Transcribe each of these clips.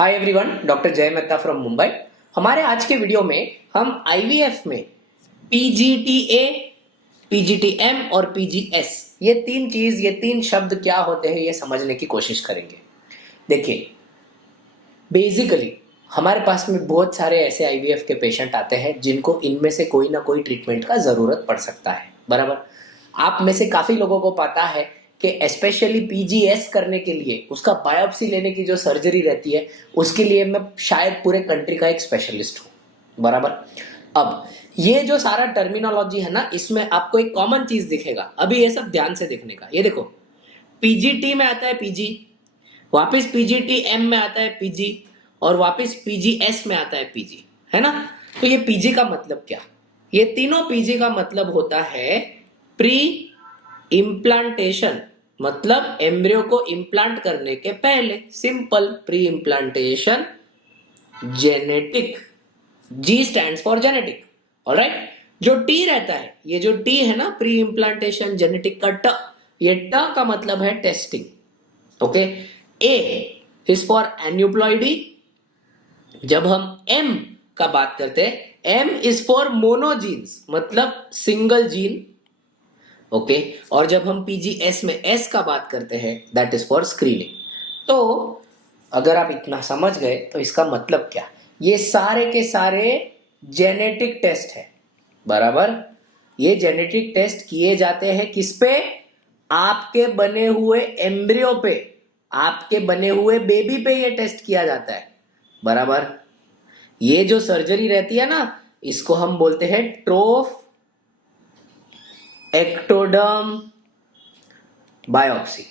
Hi everyone, doctor जय Mehta from Mumbai. हमारे आज के वीडियो में हम आईवीएफ में पीजीटीए, पीजीटीएम और पीजीएस ये तीन शब्द क्या होते हैं ये समझने की कोशिश करेंगे। देखिए, बेसिकली हमारे पास में बहुत सारे ऐसे आईवीएफ के पेशेंट आते हैं जिनको इनमें से कोई ना कोई ट्रीटमेंट का ज़रूरत पड़ सकता है, बराबर। आप में से काफ़ी लोगों को पता है कि स्पेशली पीजीएस करने के लिए उसका बायोप्सी लेने की जो सर्जरी रहती है उसके लिए मैं शायद पूरे कंट्री का एक स्पेशलिस्ट हूँ, बराबर। अब ये जो सारा टर्मिनोलॉजी है ना, इसमें आपको एक कॉमन चीज़ दिखेगा। अभी ये सब ध्यान से देखने का, ये देखो, पीजीटी में आता है पीजी, वापस पीजीटीएम में आता है पीजी और वापस पीजीएस में आता है पीजी, है ना। तो ये पीजी का मतलब क्या? ये तीनों पीजी का मतलब होता है प्री इम्प्लांटेशन, मतलब एम्ब्रियो को इम्प्लांट करने के पहले। Simple, pre implantation genetic. Ji stands for genetic, alright. जो टी रहता है, ये जो टी है ना, प्री इम्प्लांटेशन जेनेटिक का ट, ये ट का मतलब है testing, okay. A is for aneuploidy. जब हम एम का बात करते हैं, एम इज फॉर मोनोजीन्स, मतलब सिंगल जीन, ओके। और जब हम पीजीएस में एस का बात करते हैं, दैट इज फॉर स्क्रीनिंग। तो अगर आप इतना समझ गए तो इसका मतलब क्या? ये सारे के सारे जेनेटिक टेस्ट है, बराबर। ये जेनेटिक टेस्ट किए जाते हैं किस पे? आपके बने हुए एम्ब्रियो पे, आपके बने हुए बेबी पे ये टेस्ट किया जाता है, बराबर। ये जो सर्जरी रहती है ना, इसको हम बोलते हैं ट्रोफ एक्टोडर्म बायोप्सी,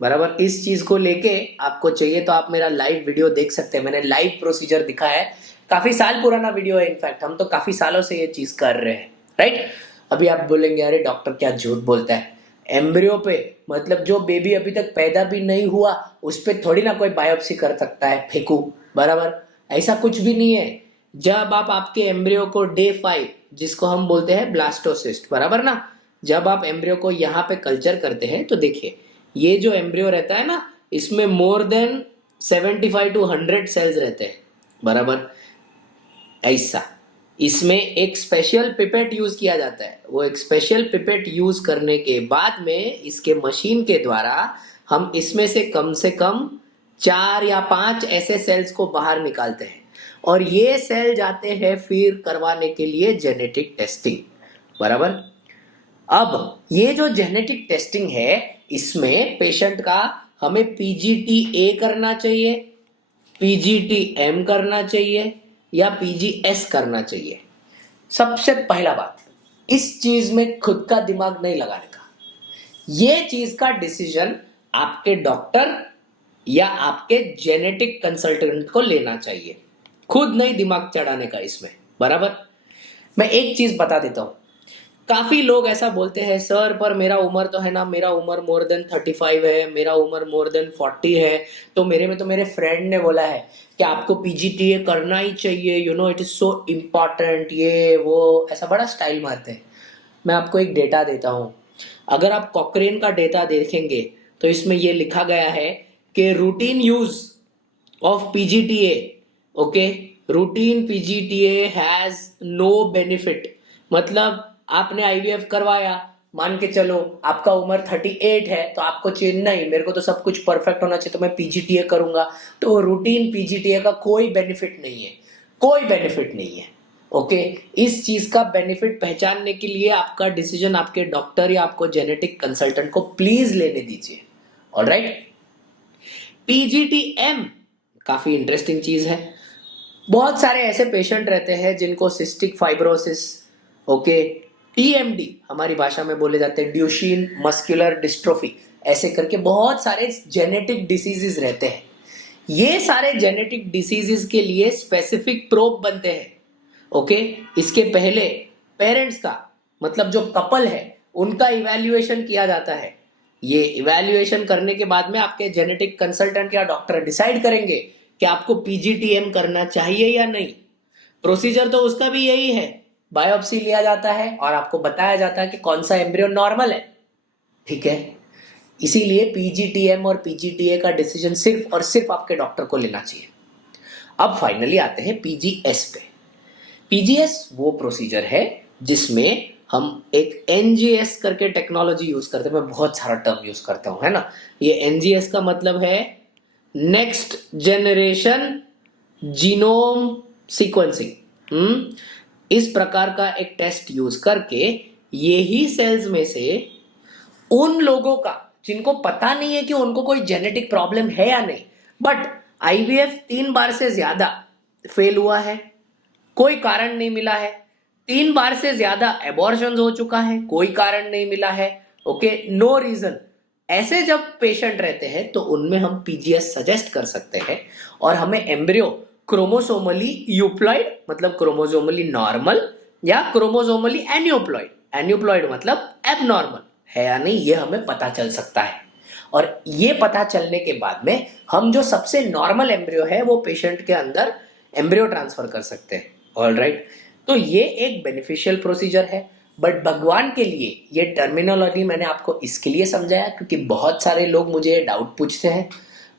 बराबर। इस चीज को लेके आपको चाहिए तो आप मेरा लाइव वीडियो देख सकते हैं। मैंने लाइव प्रोसीजर दिखा है, काफी साल पुराना वीडियो है। इनफैक्ट हम तो काफी सालों से ये चीज कर रहे हैं, राइट। अभी आप बोलेंगे अरे डॉक्टर क्या झूठ बोलता है, एम्ब्रियो पे मतलब जो बेबी अभी तक पैदा भी नहीं हुआ उस पर थोड़ी ना कोई बायोप्सी कर सकता है, फेंकू, बराबर। ऐसा कुछ भी नहीं है। जब आप आपके एम्ब्रियो को डे 5, जिसको हम बोलते हैं ब्लास्टोसिस्ट, बराबर ना, जब आप एम्ब्रियो को यहाँ पे कल्चर करते हैं तो देखिए, ये जो एम्ब्रियो रहता है ना, इसमें मोर देन 75 to 100 सेल्स रहते हैं, बराबर। ऐसा इसमें एक स्पेशल पिपेट यूज किया जाता है। वो एक स्पेशल पिपेट यूज करने के बाद में इसके मशीन के द्वारा हम इसमें से कम 4 या 5 ऐसे सेल्स को बाहर निकालते हैं और ये सेल जाते हैं फिर करवाने के लिए जेनेटिक टेस्टिंग, बराबर। अब ये जो जेनेटिक टेस्टिंग है, इसमें पेशेंट का हमें पीजीटीए करना चाहिए, पीजीटीएम करना चाहिए या पीजीएस करना चाहिए। सबसे पहला बात, इस चीज में खुद का दिमाग नहीं लगाने का। ये चीज का डिसीजन आपके डॉक्टर या आपके जेनेटिक कंसल्टेंट को लेना चाहिए, खुद नहीं दिमाग चढ़ाने का इसमें, बराबर। मैं एक चीज बता देता हूं, काफी लोग ऐसा बोलते हैं सर पर मेरा उम्र तो है ना, मेरा उम्र मोर देन 35 है, मेरा उम्र मोर देन 40 है, तो मेरे फ्रेंड ने बोला है कि आपको पीजीटीए करना ही चाहिए, you know it is so important, ये वो ऐसा बड़ा स्टाइल मारते हैं। मैं आपको एक डेटा देता हूँ। अगर आप कॉकरेन का डेटा देखेंगे तो इसमें ये लिखा गया है कि routine use of PGTA, okay, routine PGTA has no benefit. मतलब आपने आईवीएफ करवाया, मान के चलो आपका उम्र 38 है, तो आपको चाहिए नहीं मेरे को तो सब कुछ परफेक्ट होना चाहिए तो मैं पीजीटीए करूंगा, तो रूटीन पीजीटीए का कोई बेनिफिट नहीं है, कोई बेनिफिट नहीं है, ओके। इस चीज का बेनिफिट पहचानने के लिए आपका डिसीजन आपके डॉक्टर या आपको जेनेटिक कंसल्टेंट को प्लीज लेने दीजिए, ऑलराइट। पीजीटीएम काफी इंटरेस्टिंग चीज है। बहुत सारे ऐसे पेशेंट रहते हैं जिनको सिस्टिक फाइब्रोसिस, ओके, टीएमडी हमारी भाषा में बोले जाते हैं, ड्यूशेन मस्कुलर डिस्ट्रोफी, ऐसे करके बहुत सारे जेनेटिक डिसीजेस रहते हैं। ये सारे जेनेटिक डिसीजेस के लिए स्पेसिफिक प्रोब बनते हैं, ओके। इसके पहले पेरेंट्स का, मतलब जो कपल है, उनका इवैल्यूएशन किया जाता है। ये इवैल्यूएशन करने के बाद में आपके जेनेटिक कंसल्टेंट या डॉक्टर डिसाइड करेंगे कि आपको पीजीटीएम करना चाहिए या नहीं। प्रोसीजर तो उसका भी यही है, बायोप्सी लिया जाता है और आपको बताया जाता है कि कौन सा एम्ब्रियो नॉर्मल है, ठीक है। इसीलिए पीजीटीएम और पीजीटीए का डिसीजन सिर्फ और सिर्फ आपके डॉक्टर को लेना चाहिए। अब फाइनली आते हैं पीजीएस पे। पीजीएस वो प्रोसीजर है जिसमें हम एक एनजीएस करके टेक्नोलॉजी यूज करते हैं। मैं बहुत सारा टर्म यूज करता हूं, है ना। ये एनजीएस का मतलब है नेक्स्ट जनरेशन जीनोम सीक्वेंसिंग। इस प्रकार का एक टेस्ट यूज करके यही सेल्स में से उन लोगों का जिनको पता नहीं है कि उनको कोई जेनेटिक प्रॉब्लम है या नहीं, बट आईवीएफ 3 बार से ज्यादा फेल हुआ है, कोई कारण नहीं मिला है, 3 बार से ज्यादा एबॉर्शन हो चुका है, कोई कारण नहीं मिला है, ओके, नो रीजन, ऐसे जब पेशेंट रहते हैं तो उनमें हम पीजीएस सजेस्ट कर सकते हैं और हमें एम्ब्रियो क्रोमोसोमली यूप्लॉइड मतलब क्रोमोसोमली नॉर्मल या क्रोमोसोमली एन्यूप्लॉइड, एन्यूप्लॉइड मतलब एबनॉर्मल है या नहीं, ये हमें पता चल सकता है। और ये पता चलने के बाद में हम जो सबसे नॉर्मल एम्ब्रियो है वो पेशेंट के अंदर एम्ब्रियो ट्रांसफर कर सकते हैं। ऑल राइट, तो ये एक बेनिफिशियल प्रोसीजर है। बट भगवान के लिए ये टर्मिनोलॉजी मैंने आपको इसके लिए समझाया क्योंकि बहुत सारे लोग मुझे ये डाउट पूछते हैं।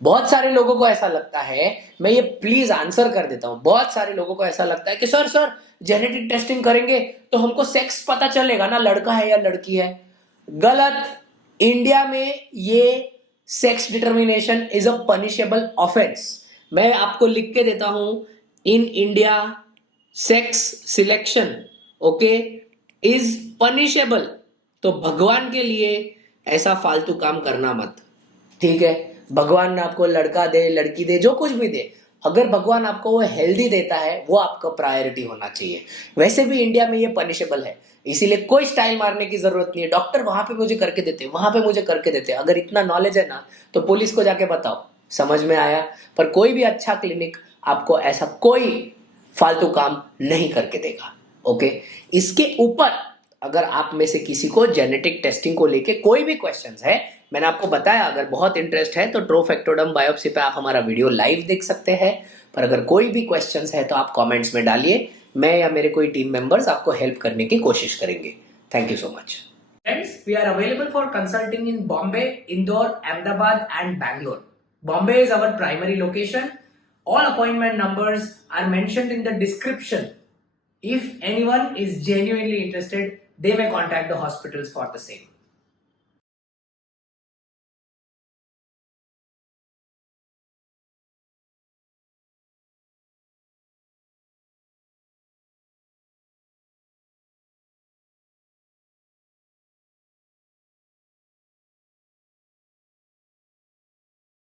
बहुत सारे लोगों को ऐसा लगता है, मैं ये प्लीज आंसर कर देता हूं, बहुत सारे लोगों को ऐसा लगता है कि सर जेनेटिक टेस्टिंग करेंगे तो हमको सेक्स पता चलेगा ना, लड़का है या लड़की है। गलत। इंडिया में ये sex determination is a punishable offence. मैं आपको लिख के देता हूं, in India sex selection okay is punishable. तो भगवान के लिए ऐसा फालतू काम करना मत, ठीक है। भगवान ने आपको लड़का दे लड़की दे जो कुछ भी दे, अगर भगवान आपको वो हेल्दी देता है वो आपका प्रायोरिटी होना चाहिए। वैसे भी इंडिया में ये पनिशेबल है, इसीलिए कोई स्टाइल मारने की जरूरत नहीं है। डॉक्टर वहां पे मुझे करके देते, वहां पे मुझे करके देते। अगर इतना नॉलेज है ना तो पुलिस को जाके बताओ, समझ में आया। पर कोई भी अच्छा क्लिनिक आपको ऐसा कोई फालतू काम नहीं करके देगा, ओके। इसके ऊपर अगर आप में से किसी को जेनेटिक टेस्टिंग को लेके कोई भी क्वेश्चंस है, मैंने आपको बताया अगर बहुत इंटरेस्ट है तो ट्रोफेक्टोडर्म बायोप्सी पे आप हमारा वीडियो लाइव देख सकते हैं। पर अगर कोई भी क्वेश्चंस है तो आप कमेंट्स में डालिए, मैं या मेरे कोई टीम मेंबर्स आपको हेल्प करने की कोशिश करेंगे। Thank you so much. Friends, we are available for consulting in Bombay, Indore, Ahmedabad and Bangalore. Bombay is our primary location. All appointment numbers are mentioned in the description. If anyone is genuinely interested, they may contact the hospitals for the same.